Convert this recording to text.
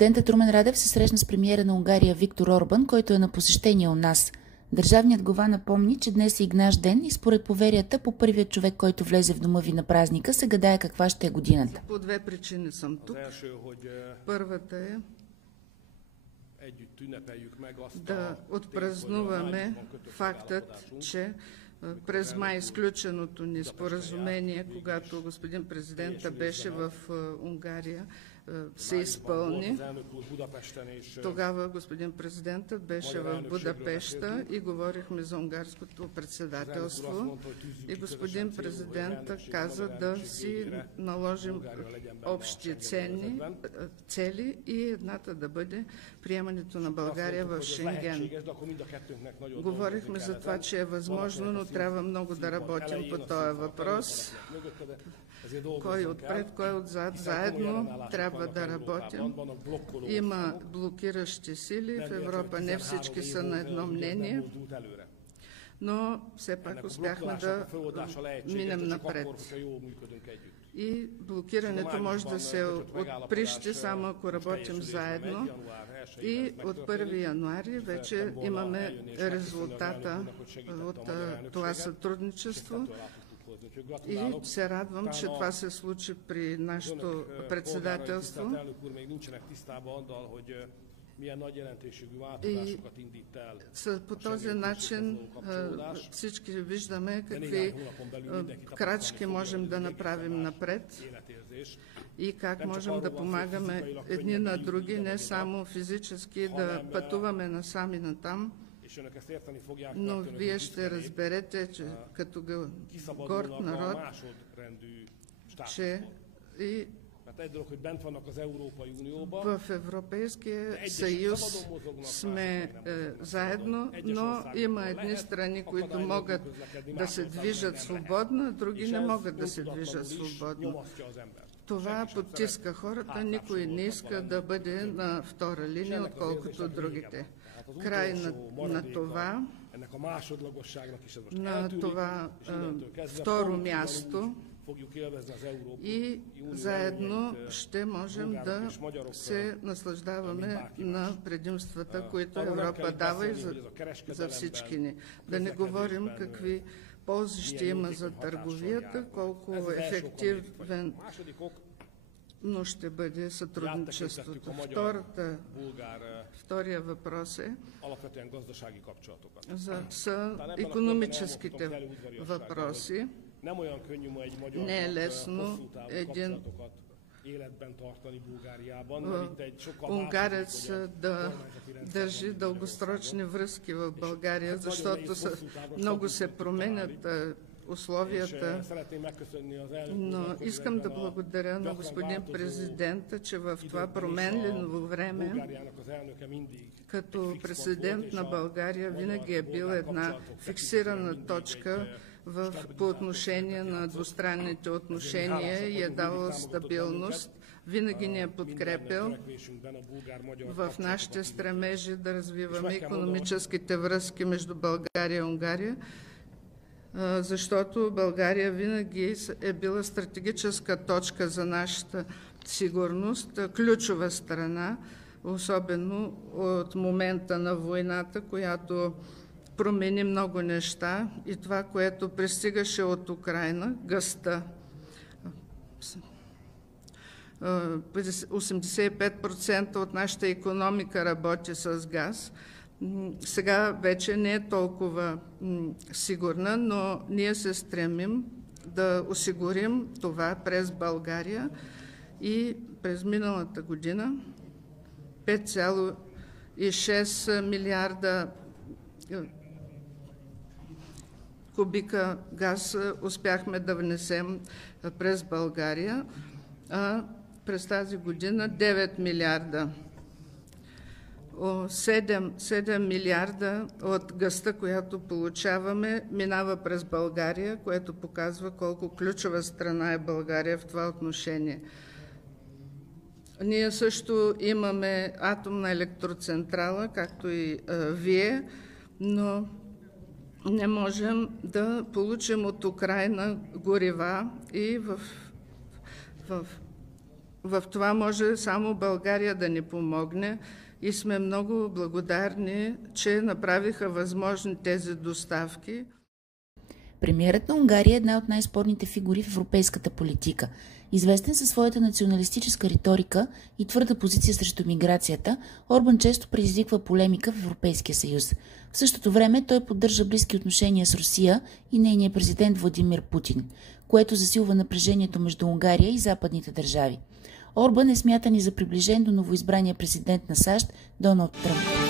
Президентът Румен Радев се срещна с премиера на Унгария Виктор Орбан, който е на посещение у нас. Държавният глава напомни, че днес е Игнаш ден и според поверията по първият човек, който влезе в дома ви на празника, се гадае каква ще е годината. По две причини съм тук. Първата е да отпразнуваме фактът, че през май изключеното ни споразумение, когато господин президента беше в Унгария, се изпълни. Тогава господин президентът беше в Будапеща и говорихме за унгарското председателство. И господин президентът каза да си наложим общи цели и едната да бъде приемането на България в Шенген. Говорихме за това, че е възможно, но трябва много да работим по този въпрос. Кой отпред, кой отзад, заедно трябва да работим. Има блокиращи сили в Европа, не всички са на едно мнение, но все пак успяхме да минем напред. И блокирането може да се отприщи само ако работим заедно. И от 1 януари вече имаме резултата от това сътрудничество. И се радвам, че това се случи при нашето председателство. И по този начин всички виждаме какви крачки можем да направим напред и как можем да помагаме едни на други, не само физически да пътуваме насам и натам, но вие ще разберете, че като горд народ, че и в Европейския съюз сме заедно, но има едни страни, които могат да се движат свободно, а други не могат да се движат свободно. Това потиска хората, никой не иска да бъде на втора линия, отколкото другите. Край на това второ място и заедно ще можем да се наслаждаваме на предимствата, които Европа дава и за всички ни. Да не говорим какви ползи ще има за търговията, колко ефективен но ще бъде сътрудничеството. Втория въпрос е за икономическите въпроси. Не е лесно един унгарец да държи дългосрочни връзки в България, защото много се променят условията, но искам да благодаря на господин президента, че в това променливо време, като президент на България, винаги е бил една фиксирана точка по отношение на двустранните отношения и е давал стабилност. Винаги ни е подкрепил в нашите стремежи да развиваме икономическите връзки между България и Унгария, защото България винаги е била стратегическа точка за нашата сигурност, ключова страна, особено от момента на войната, която промени много неща и това, което пристигаше от Украйна, газта. 85% от нашата икономика работи с газ. Сега вече не е толкова сигурна, но ние се стремим да осигурим това през България и през миналата година 5,6 милиарда кубика газ успяхме да внесем през България, а през тази година 9 милиарда. 7 милиарда от газта, която получаваме, минава през България, което показва колко ключова страна е България в това отношение. Ние също имаме атомна електроцентрала, както и вие, но не можем да получим от Украйна горива и В това може само България да ни помогне и сме много благодарни, че направиха възможни тези доставки. Премиерът на Унгария е една от най-спорните фигури в европейската политика. Известен със своята националистическа риторика и твърда позиция срещу миграцията, Орбан често предизвиква полемика в Европейския съюз. В същото време той поддържа близки отношения с Русия и нейния президент Владимир Путин, което засилва напрежението между Унгария и западните държави. Орбан е смятан и за приближен до новоизбрания президент на САЩ Доналд Тръмп.